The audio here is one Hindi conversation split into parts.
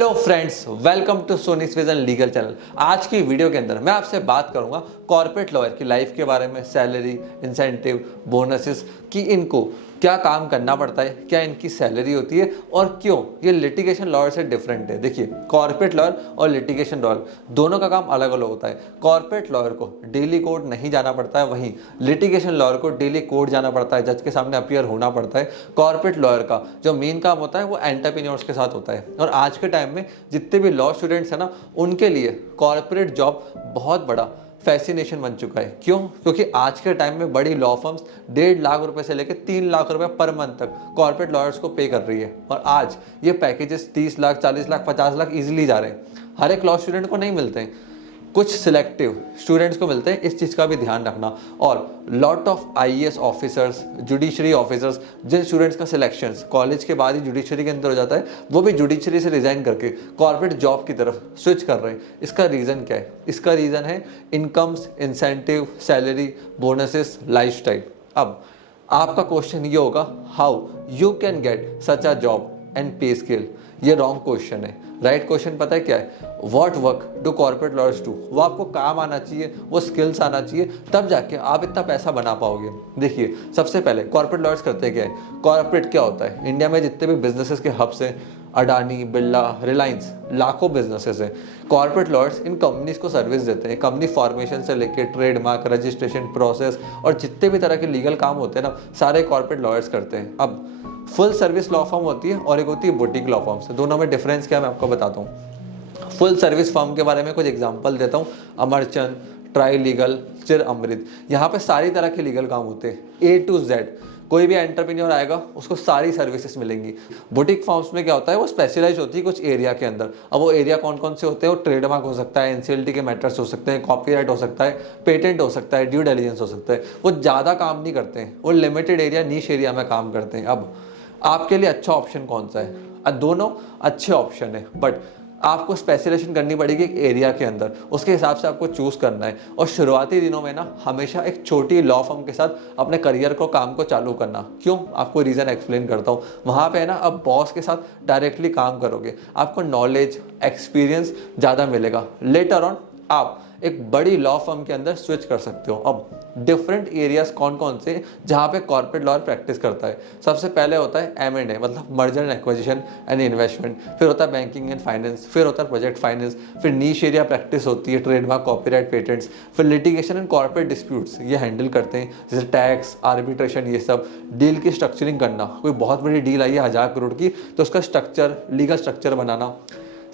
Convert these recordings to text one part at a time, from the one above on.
Hello friends, welcome to Soni's vision legal channel. आज की वीडियो के अंदर मैं आपसे बात करूंगा कॉर्पोरेट लॉयर की लाइफ के बारे में, सैलरी, इंसेंटिव, बोनसेस कि इनको क्या काम करना पड़ता है, क्या इनकी सैलरी होती है और क्यों ये लिटिगेशन लॉयर से डिफरेंट है। देखिए, कॉर्पोरेट लॉयर और लिटिगेशन लॉयर दोनों का काम अलग अलग होता है। कॉर्पोरेट लॉयर को डेली कोर्ट नहीं जाना पड़ता है, वहीं लिटिगेशन लॉयर को डेली कोर्ट जाना पड़ता है, जज के सामने अपीयर होना पड़ता है। कॉर्पोरेट लॉयर का जो मेन काम होता है वो एंटरप्रेन्योर्स के साथ होता है, और आज के टाइम में जितने भी लॉ स्टूडेंट्स हैं ना, उनके लिए कॉर्पोरेट जॉब बहुत बड़ा फैसिनेशन बन चुका है। क्यों? क्योंकि आज के टाइम में बड़ी लॉ फर्म्स 1.5 लाख रुपए से लेकर 3 लाख रुपए पर मंथ तक कॉर्पोरेट लॉयर्स को पे कर रही है, और आज ये पैकेजेस 30 लाख, 40 लाख, 50 लाख इजीली जा रहे हैं। हर एक लॉ स्टूडेंट को नहीं मिलते हैं, कुछ सिलेक्टिव स्टूडेंट्स को मिलते हैं। इस चीज़ का भी ध्यान रखना। और lot of IAS officers, judiciary officers, जिन स्टूडेंट्स का सिलेक्शन कॉलेज के बाद ही जुडिशरी के अंदर हो जाता है, वो भी जुडिशरी से रिजाइन करके कॉर्पोरेट जॉब की तरफ स्विच कर रहे हैं। इसका रीज़न क्या है? इसका रीज़न है incomes, incentive, salary, bonuses, lifestyle. अब आपका क्वेश्चन ये होगा, how you can get such a job and पे स्केल। ये रॉन्ग क्वेश्चन है। राइट क्वेश्चन पता है क्या है? What work do corporate lawyers do. वो आपको काम आना चाहिए, वो स्किल्स आना चाहिए, तब जाके आप इतना पैसा बना पाओगे। देखिए, सबसे पहले कॉर्पोरेट लॉयर्स करते क्या है? कॉर्पोरेट क्या होता है? इंडिया में जितने भी बिजनेसेस के हब्स हैं, अडानी, बिरला, रिलायंस, लाखों बिजनेसेस हैं। कॉर्पोरेट लॉयर्स इन कंपनीज को सर्विस देते हैं। कंपनी फॉर्मेशन से लेकर ट्रेडमार्क, रजिस्ट्रेशन प्रोसेस और जितने भी तरह के लीगल काम होते हैं ना, सारे कॉर्पोरेट लॉयर्स करते हैं। अब फुल सर्विस लॉ फर्म होती है और एक होती है बुटीक लॉ फर्म्स। दोनों में डिफरेंस क्या है, मैं आपको बताता हूँ। फुल सर्विस फर्म के बारे में कुछ एग्जांपल देता हूँ। अमरचंद, ट्राई लीगल, चिर अमृत। यहाँ पे सारी तरह के लीगल काम होते हैं, A to Z। कोई भी एंटरप्रेन्योर आएगा, उसको सारी सर्विसेज मिलेंगी। बुटीक फर्म्स में क्या होता है, वो स्पेशलाइज होती है कुछ एरिया के अंदर। अब वो एरिया कौन कौन से होते हैं? वो ट्रेडमार्क हो सकता है, एनसीएलटी के मैटर्स हो सकते हैं, कॉपीराइट हो सकता है, पेटेंट हो सकता है, ड्यू डिलिजेंस हो सकता है। वो ज़्यादा काम नहीं करते हैं, वो लिमिटेड एरिया, नीश एरिया में काम करते हैं। अब आपके लिए अच्छा ऑप्शन कौन सा है? दोनों अच्छे ऑप्शन है, बट आपको स्पेशलाइजेशन करनी पड़ेगी एक एरिया के अंदर। उसके हिसाब से आपको चूज करना है। और शुरुआती दिनों में ना हमेशा एक छोटी लॉ फर्म के साथ अपने करियर को, काम को चालू करना। क्यों? आपको रीज़न एक्सप्लेन करता हूँ। वहाँ पे है ना, अब बॉस के साथ डायरेक्टली काम करोगे, आपको नॉलेज, एक्सपीरियंस ज़्यादा मिलेगा। लेटर ऑन आप एक बड़ी लॉ फर्म के अंदर स्विच कर सकते हो। अब डिफरेंट एरियाज कौन कौन से जहाँ पे कॉर्पोरेट लॉयर प्रैक्टिस करता है? सबसे पहले होता है M&A, मतलब merger and acquisition and investment. फिर होता है बैंकिंग एंड फाइनेंस, फिर होता है प्रोजेक्ट फाइनेंस, फिर नीश एरिया प्रैक्टिस होती है, ट्रेडमार्क, कॉपीराइट, पेटेंट्स। फिर लिटिगेशन एंड कॉर्पोरेट डिस्प्यूट्स ये हैंडल करते हैं, जैसे टैक्स, आर्बिट्रेशन, ये सब। डील की स्ट्रक्चरिंग करना, कोई बहुत बड़ी डील आई है 1000 करोड़ की, तो उसका स्ट्रक्चर, लीगल स्ट्रक्चर बनाना।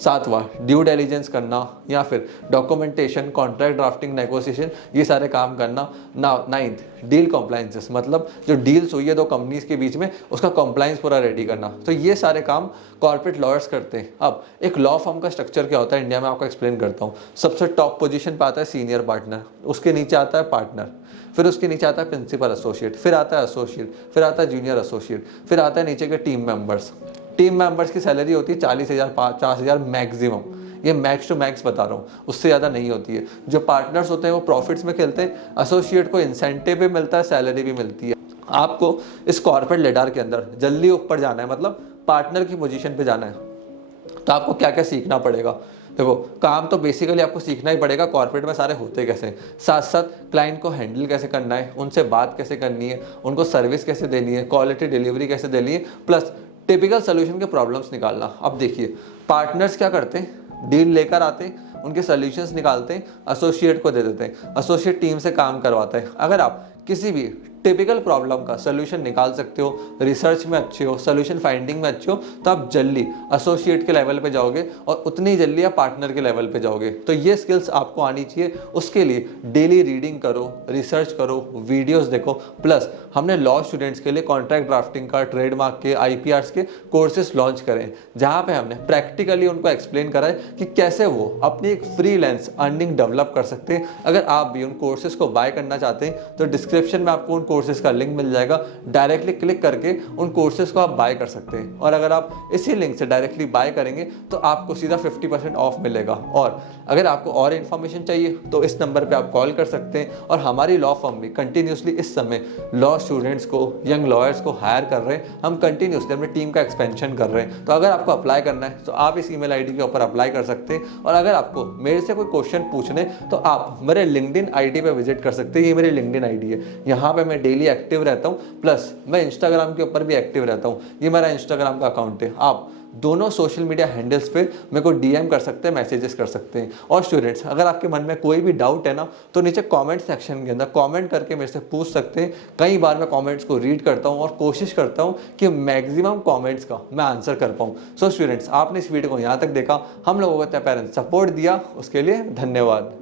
सातवां, ड्यू डिलिजेंस करना, या फिर डॉक्यूमेंटेशन, कॉन्ट्रैक्ट ड्राफ्टिंग, नेगोशिएशन, ये सारे काम करना। नाइन्थ, डील कॉम्प्लाइंसेस, मतलब जो डील्स हुई है दो कंपनीज के बीच में, उसका कॉम्प्लाइंस पूरा रेडी करना। तो ये सारे काम कॉर्पोरेट लॉयर्स करते हैं। अब एक लॉ फर्म का स्ट्रक्चर क्या होता है इंडिया में, आपको एक्सप्लेन करता हूँ। सबसे टॉप पोजीशन पे आता है सीनियर पार्टनर, उसके नीचे आता है पार्टनर, फिर उसके नीचे आता है प्रिंसिपल एसोसिएट, फिर आता है एसोसिएट, फिर आता है जूनियर एसोसिएट, फिर आता है नीचे के टीम मेंबर्स। टीम मेंबर्स की सैलरी होती है 40,000, 50,000 मैक्सिमम। ये मैक्स टू मैक्स बता रहा हूँ, उससे ज़्यादा नहीं होती है। जो पार्टनर्स होते हैं वो प्रॉफिट्स में खेलते हैं। एसोसिएट को इंसेंटिव भी मिलता है, सैलरी भी मिलती है। आपको इस कॉर्पोरेट लेडर के अंदर जल्दी ऊपर जाना है, मतलब पार्टनर की पोजीशन पे जाना है, तो आपको क्या क्या सीखना पड़ेगा? देखो, काम तो बेसिकली आपको सीखना ही पड़ेगा कॉर्पोरेट में सारे होते कैसे, साथ साथ क्लाइंट को हैंडल कैसे करना है, उनसे बात कैसे करनी है, उनको सर्विस कैसे देनी है, क्वालिटी डिलीवरी कैसे देनी है, प्लस टिपिकल सोल्यूशन के प्रॉब्लम्स निकालना। अब देखिए, पार्टनर्स क्या करते हैं, डील लेकर आते हैं, उनके सोल्यूशंस निकालते हैं, एसोसिएट को दे देते हैं, एसोसिएट टीम से काम करवाता है। अगर आप किसी भी टिपिकल प्रॉब्लम का सोल्यूशन निकाल सकते हो, रिसर्च में अच्छे हो, सोल्यूशन फाइंडिंग में अच्छे हो, तो आप जल्दी एसोसिएट के लेवल पे जाओगे और उतनी जल्दी आप पार्टनर के लेवल पे जाओगे। तो ये स्किल्स आपको आनी चाहिए। उसके लिए डेली रीडिंग करो, रिसर्च करो, वीडियोस देखो, प्लस हमने लॉ स्टूडेंट्स के लिए कॉन्ट्रैक्ट ड्राफ्टिंग का, ट्रेडमार्क के, IPRs के कोर्सेज लॉन्च करें, जहाँ पे हमने प्रैक्टिकली उनको एक्सप्लेन करा है कि कैसे वो अपनी एक फ्रीलांस अर्निंग डेवलप कर सकते हैं। अगर आप भी उन कोर्सेज को बाय करना चाहते हैं तो डिस्क्रिप्शन में आपको उन कोर्सेज का लिंक मिल जाएगा, डायरेक्टली क्लिक करके उन कोर्सेज को आप बाय कर सकते हैं। और अगर आप इसी लिंक से डायरेक्टली बाय करेंगे तो आपको सीधा 50% ऑफ मिलेगा। और अगर आपको और इन्फॉर्मेशन चाहिए तो इस नंबर पे आप कॉल कर सकते हैं। और हमारी लॉ फर्म भी कंटिन्यूसली इस समय लॉ स्टूडेंट्स को, यंग लॉयर्स को हायर कर रहे हैं। हम कंटिन्यूसली अपनी टीम का एक्सपेंशन कर रहे हैं। तो अगर आपको अप्लाई करना है तो आप इस ईमेल आईडी के ऊपर अप्लाई कर सकते हैं। और अगर आपको मेरे से कोई क्वेश्चन पूछने तो आप मेरे लिंक्डइन आईडी पे विजिट कर सकते हैं। ये मेरी लिंक्डइन आईडी है, यहाँ पे मैं डेली एक्टिव रहता हूँ, प्लस मैं इंस्टाग्राम के ऊपर भी एक्टिव रहता हूँ। ये मेरा इंस्टाग्राम का अकाउंट है। आप दोनों सोशल मीडिया हैंडल्स पे मेरे को डीएम कर सकते हैं, मैसेजेस कर सकते हैं। और स्टूडेंट्स, अगर आपके मन में कोई भी डाउट है ना तो नीचे कमेंट सेक्शन के अंदर कमेंट करके मेरे से पूछ सकते हैं। कई बार मैं कमेंट्स को रीड करता हूं और कोशिश करता हूं कि मैक्सिमम कमेंट्स का मैं आंसर कर पाऊं। सो स्टूडेंट्स, आपने इस वीडियो को यहाँ तक देखा, हम लोगों को पेरेंट्स सपोर्ट दिया, उसके लिए धन्यवाद।